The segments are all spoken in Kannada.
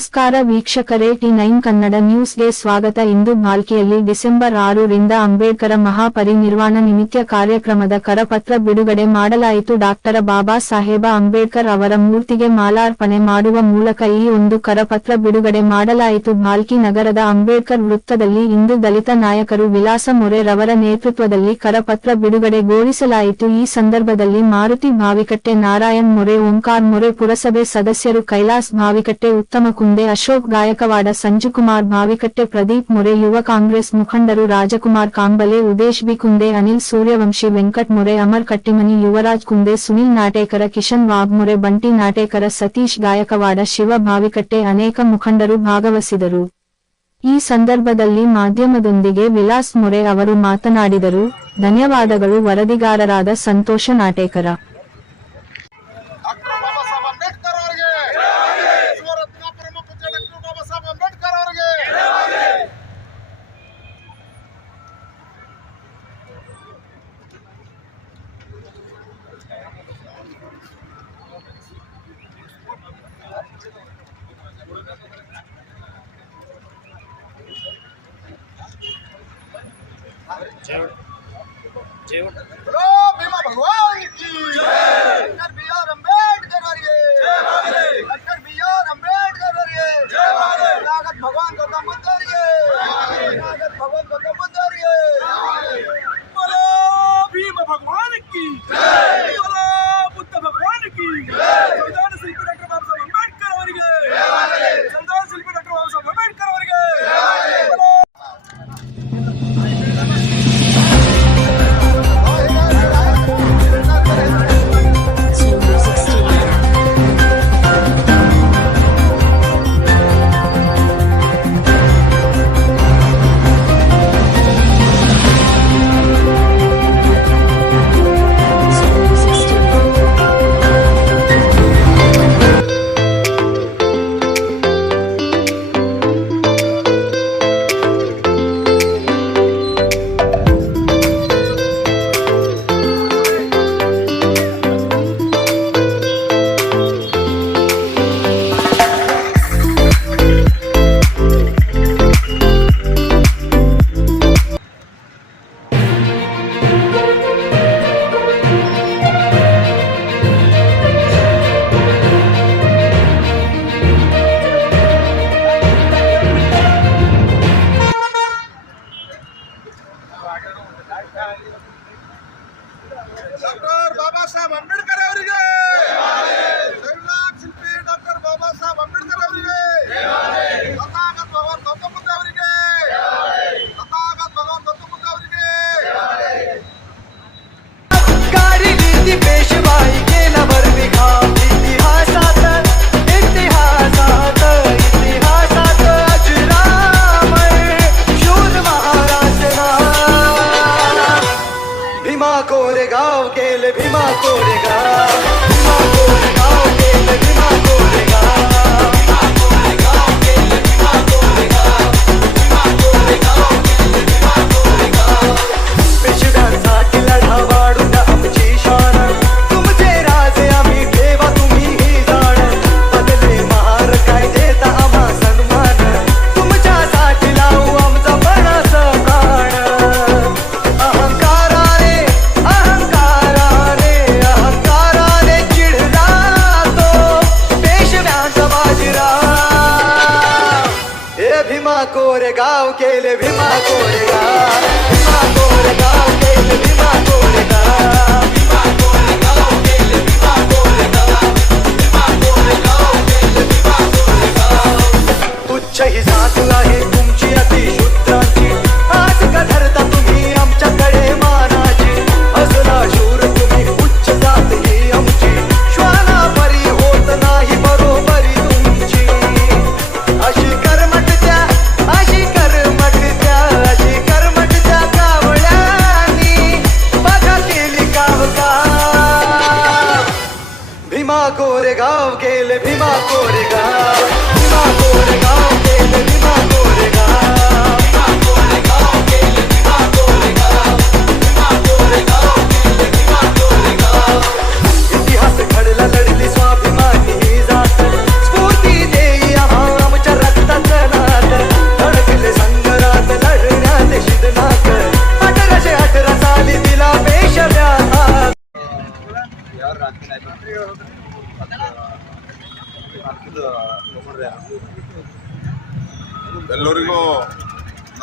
ನಮಸ್ಕಾರ ವೀಕ್ಷಕರೇ, ಟಿ ನೈನ್ ಕನ್ನಡ ನ್ಯೂಸ್ಗೆ ಸ್ವಾಗತ. ಇಂದು ಭಾಲ್ಕಿಯಲ್ಲಿ ಡಿಸೆಂಬರ್ ಆರು ರಿಂದ ಅಂಬೇಡ್ಕರ ಮಹಾಪರಿನಿರ್ವಾಣ ನಿಮಿತ್ತ ಕಾರ್ಯಕ್ರಮದ ಕರಪತ್ರ ಬಿಡುಗಡೆ ಮಾಡಲಾಯಿತು. ಡಾಕ್ಟರ್ ಬಾಬಾ ಸಾಹೇಬ ಅಂಬೇಡ್ಕರ್ ಅವರ ಮೂರ್ತಿಗೆ ಮಾಲಾರ್ಪಣೆ ಮಾಡುವ ಮೂಲಕ ಈ ಒಂದು ಕರಪತ್ರ ಬಿಡುಗಡೆ ಮಾಡಲಾಯಿತು. ಭಾಲ್ಕಿ ನಗರದ ಅಂಬೇಡ್ಕರ್ ವೃತ್ತದಲ್ಲಿ ಇಂದು ದಲಿತ ನಾಯಕರು ವಿಲಾಸ ಮೊರೆ ರವರ ನೇತೃತ್ವದಲ್ಲಿ ಕರಪತ್ರ ಬಿಡುಗಡೆ ಬಿಡುಗಡೆಗೊಳಿಸಲಾಯಿತು. ಈ ಸಂದರ್ಭದಲ್ಲಿ ಮಾರುತಿ ಭಾವಿಕಟ್ಟೆ ನಾರಾಯಣ್ ಮೊರೆ, ಓಂಕಾರ್ ಮೊರೆ ಪುರಸಭೆ ಸದಸ್ಯರು ಕೈಲಾಸ್ ಭಾವಿಕಟ್ಟೆ ಉತ್ತಮ ಮುಂದೆ ಅಶೋಕ್ ಗಾಯಕವಾಡ ಸಂಜುಕುಮಾರ್, ಭಾವಿಕಟ್ಟೆ ಪ್ರದೀಪ್ ಮೊರೆ, ಯುವ ಕಾಂಗ್ರೆಸ್ ಮುಖಂಡರು ರಾಜಕುಮಾರ್ ಕಾಂಬಲೆ, ಉದೇಶ್ ಬಿ ಕುಂದೆ, ಅನಿಲ್ ಸೂರ್ಯವಂಶಿ, ವೆಂಕಟ್ ಮೊರೆ, ಅಮರ್ ಕಟ್ಟಿಮನಿ, ಯುವರಾಜ್ ಕುಂದೆ, ಸುನಿಲ್ ನಾಟೇಕರ, ಕಿಶನ್ ವಾಗ್ಮೊರೆ ಬಂಟಿ ನಾಟೇಕರ, ಸತೀಶ್ ಗಾಯಕವಾಡ ಶಿವ ಭಾವಿಕಟ್ಟೆ ಅನೇಕ ಮುಖಂಡರು ಭಾಗವಹಿಸಿದರು ಈ ಸಂದರ್ಭದಲ್ಲಿ ಮಾಧ್ಯಮದೊಂದಿಗೆ ವಿಲಾಸ್ ಮೊರೆ ಅವರು ಮಾತನಾಡಿದರು. ಧನ್ಯವಾದಗಳು, ವರದಿಗಾರರಾದ ಸಂತೋಷ ನಾಟೇಕರ. Taylor. Taylor. Taylor. Taylor. Taylor.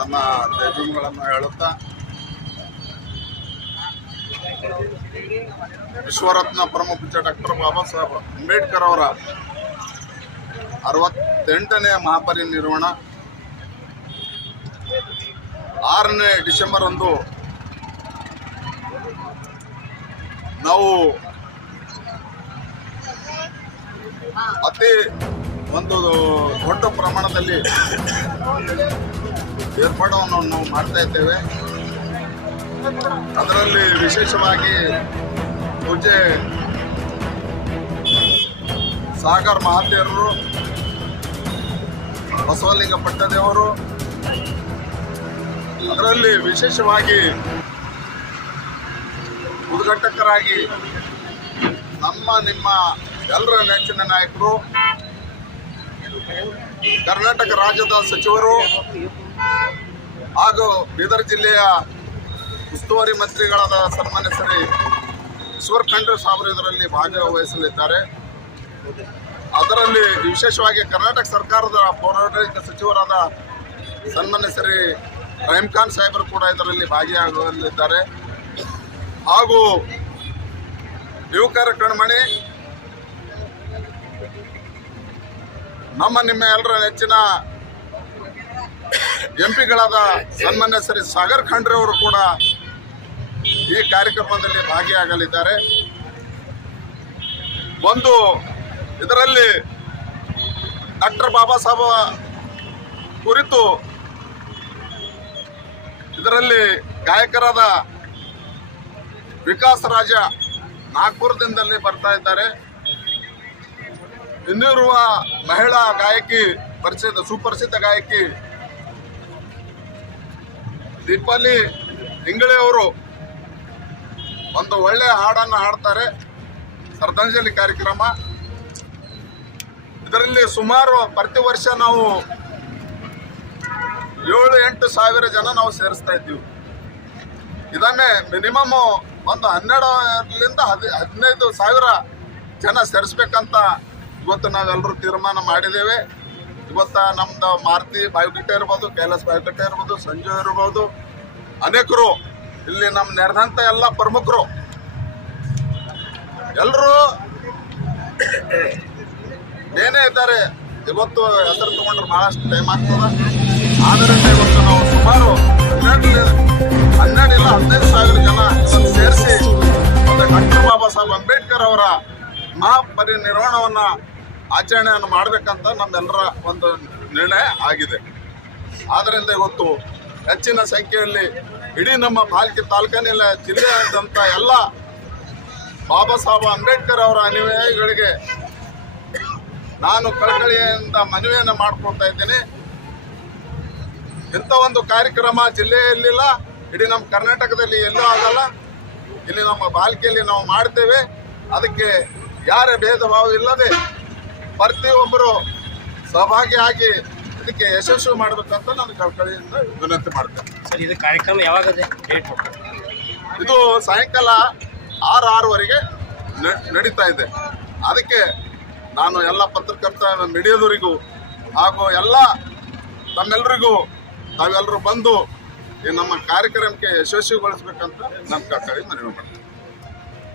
ನನ್ನ ಜೈಭೀಮ್ಗಳನ್ನು ಹೇಳುತ್ತಾ, ವಿಶ್ವರತ್ನ ಪರಮ ಪೂಜ್ಯ ಡಾಕ್ಟರ್ ಬಾಬಾ ಸಾಹೇಬ್ ಅಂಬೇಡ್ಕರ್ ಅವರ ಅರವತ್ತೆಂಟನೇ ಮಹಾಪರಿನಿರ್ವಹಣ ಆರನೇ ಡಿಸೆಂಬರ್ ಅಂದು ನಾವು ಅತಿ ಒಂದು ದೊಡ್ಡ ಪ್ರಮಾಣದಲ್ಲಿ ಏರ್ಪಾಡನ್ನು ನಾವು ಮಾಡ್ತಾ ಇದ್ದೇವೆ. ಅದರಲ್ಲಿ ವಿಶೇಷವಾಗಿ ಪೂಜೆ ಸಾಗರ್ ಮಹಾದೇವರು ಬಸವಲಿಂಗ ಪಟ್ಟದೇವರು, ಅದರಲ್ಲಿ ವಿಶೇಷವಾಗಿ ಉದ್ಘಾಟಕರಾಗಿ ನಮ್ಮ, ನಿಮ್ಮ ಎಲ್ಲರ ನೆಚ್ಚಿನ ನಾಯಕರು, ಕರ್ನಾಟಕ ರಾಜ್ಯದ ಸಚಿವರು ಹಾಗೂ ಬೀದರ್ ಜಿಲ್ಲೆಯ ಉಸ್ತುವಾರಿ ಮಂತ್ರಿಗಳಾದ ಸನ್ಮಾನ್ಯ ಶ್ರೀ ಈಶ್ವರ್ ಖಂಡ್ರೆ ಸಾಹೇಬರು ಇದರಲ್ಲಿ ಭಾಗವಹಿಸಲಿದ್ದಾರೆ. ಅದರಲ್ಲಿ ವಿಶೇಷವಾಗಿ ಕರ್ನಾಟಕ ಸರ್ಕಾರದ ಪೌರಾಡಳಿತ ಸಚಿವರಾದ ಸನ್ಮಾನ್ಯ ಶ್ರೀ ರಹೀಂ ಖಾನ್ ಸಾಹೇಬರು ಕೂಡ ಇದರಲ್ಲಿ ಭಾಗಿಯಾಗಲಿದ್ದಾರೆ. ಹಾಗೂ ಯುವಕರ ಕಣ್ಮಣಿ, ನಮ್ಮ ನಿಮ್ಮ ಎಲ್ಲರ ನೆಚ್ಚಿನ ಎಂ ಪಿಗಳಾದ ಸನ್ಮಾನ್ಯ ಶ್ರೀ ಸಾಗರ್ ಖಂಡ್ರೆ ಅವರು ಕೂಡ ಈ ಕಾರ್ಯಕ್ರಮದಲ್ಲಿ ಭಾಗಿಯಾಗಲಿದ್ದಾರೆ. ಒಂದು ಇದರಲ್ಲಿ ಡಾಕ್ಟರ್ ಬಾಬಾ ಸಾಹೇಬ ಕುರಿತು ಇದರಲ್ಲಿ ಗಾಯಕರಾದ ವಿಕಾಸ್ ರಾಜ ನಾಗ್ಪುರದಿಂದಲೇ ಬರ್ತಾ ಇದ್ದಾರೆ. ಇನ್ನಿರುವ ಮಹಿಳಾ ಗಾಯಕಿ ಪರಿಚಯದ ಸುಪ್ರಸಿದ್ಧ ಗಾಯಕಿ ದೀಪಾಲಿ ಅವರು ಒಂದು ಒಳ್ಳೆಯ ಹಾಡನ್ನು ಹಾಡ್ತಾರೆ. ಶ್ರದ್ಧಾಂಜಲಿ ಕಾರ್ಯಕ್ರಮ. ಇದರಲ್ಲಿ ಸುಮಾರು ಪ್ರತಿ ವರ್ಷ ನಾವು ಏಳು, ಎಂಟು ಸಾವಿರ ಜನ ನಾವು ಸೇರಿಸ್ತಾ ಇದ್ದೀವಿ. ಇದನ್ನೇ ಮಿನಿಮಮ್ ಒಂದು ಹನ್ನೆರಡರಿಂದ ಹದಿ, ಹದಿನೈದು ಸಾವಿರ ಜನ ಸೇರಿಸ್ಬೇಕಂತ ಇವತ್ತು ನಾವೆಲ್ಲರೂ ತೀರ್ಮಾನ ಮಾಡಿದ್ದೇವೆ. ಇವತ್ತ ನಮ್ದು ಮಾರುತಿ ಬಾಯುಕಟ್ಟೆ ಇರ್ಬೋದು, ಕೈಲಾಸ್ ಬಾಯುಕಟ್ಟೆ ಇರ್ಬೋದು ಸಂಜೆ ಇರ್ಬೋದು, ಅನೇಕರು ಇಲ್ಲಿ ನಮ್ಮ ನೆರೆದಂತ ಎಲ್ಲ ಪ್ರಮುಖರು. ಎಲ್ಲರೂ ಏನೇ ಇದ್ದಾರೆ, ಇವತ್ತು ಹೆಸರು ತಗೊಂಡ್ರೆ ಬಹಳಷ್ಟು ಟೈಮ್ ಆಗ್ತದ. ಆದ್ದರಿಂದ ಇವತ್ತು ನಾವು ಸುಮಾರು ಹನ್ನೆರಡು ಹನ್ನೆರಡು ಇಲ್ಲ ಹದಿನೈದು ಸಾವಿರ ಜನ ಸೇರಿಸಿ ಡಾಕ್ಟರ್ ಬಾಬಾ ಸಾಹೇಬ್ ಅಂಬೇಡ್ಕರ್ ಅವರ ಮಹಾಪರಿನಿರ್ವಾಣವನ್ನ ಆಚರಣೆಯನ್ನು ಮಾಡಬೇಕಂತ ನಮ್ಮೆಲ್ಲರ ಒಂದು ನಿರ್ಣಯ ಆಗಿದೆ. ಆದ್ದರಿಂದ ಇವತ್ತು ಹೆಚ್ಚಿನ ಸಂಖ್ಯೆಯಲ್ಲಿ ಇಡೀ ನಮ್ಮ ಬಾಲ್ಕಿ ತಾಲೂಕಿನ ಜಿಲ್ಲೆಯಾದಂಥ ಎಲ್ಲ ಬಾಬಾ ಸಾಹೇಬ್ ಅಂಬೇಡ್ಕರ್ ಅವರ ಅನುಯಾಯಿಗಳಿಗೆ ನಾನು ಕಳಕಳಿಯಿಂದ ಮನವಿಯನ್ನು ಮಾಡಿಕೊಳ್ತಾ ಇದ್ದೇನೆ. ಇಂಥ ಒಂದು ಕಾರ್ಯಕ್ರಮ ಜಿಲ್ಲೆಯಲ್ಲಿಲ್ಲ, ಇಡೀ ನಮ್ಮ ಕರ್ನಾಟಕದಲ್ಲಿ ಎಲ್ಲೂ ಆಗಲ್ಲ. ಇಲ್ಲಿ ನಮ್ಮ ಬಾಲ್ಕಿಯಲ್ಲಿ ನಾವು ಮಾಡ್ತೇವೆ. ಅದಕ್ಕೆ ಯಾರ ಭೇದ ಭಾವ ಇಲ್ಲದೆ ಪ್ರತಿಯೊಬ್ಬರು ಸಹಭಾಗಿಯಾಗಿ ಇದಕ್ಕೆ ಯಶಸ್ವಿ ಮಾಡಬೇಕಂತ ನಾನು ಕಳ್ಕಳಿಯಿಂದ ವಿನಂತಿ ಮಾಡ್ತೇನೆ. ಸರ್ ಇದು ಕಾರ್ಯಕ್ರಮ ಯಾವಾಗ ಇದು ಸಾಯಂಕಾಲ ಆರು ಆರೂವರೆಗೆ ನಡೀತಾ ಇದೆ. ಅದಕ್ಕೆ ನಾನು ಎಲ್ಲ ಪತ್ರಕರ್ತ ಮೀಡಿಯಾದವರಿಗೂ ಹಾಗೂ ಎಲ್ಲ ತಮ್ಮೆಲ್ಲರಿಗೂ ತಾವೆಲ್ಲರೂ ಬಂದು ಈ ನಮ್ಮ ಕಾರ್ಯಕ್ರಮಕ್ಕೆ ಯಶಸ್ವಿಗೊಳಿಸ್ಬೇಕಂತ ನನ್ನ ಕರ್ತವ್ಯ ಮನವಿ ಮಾಡ್ತೀನಿ.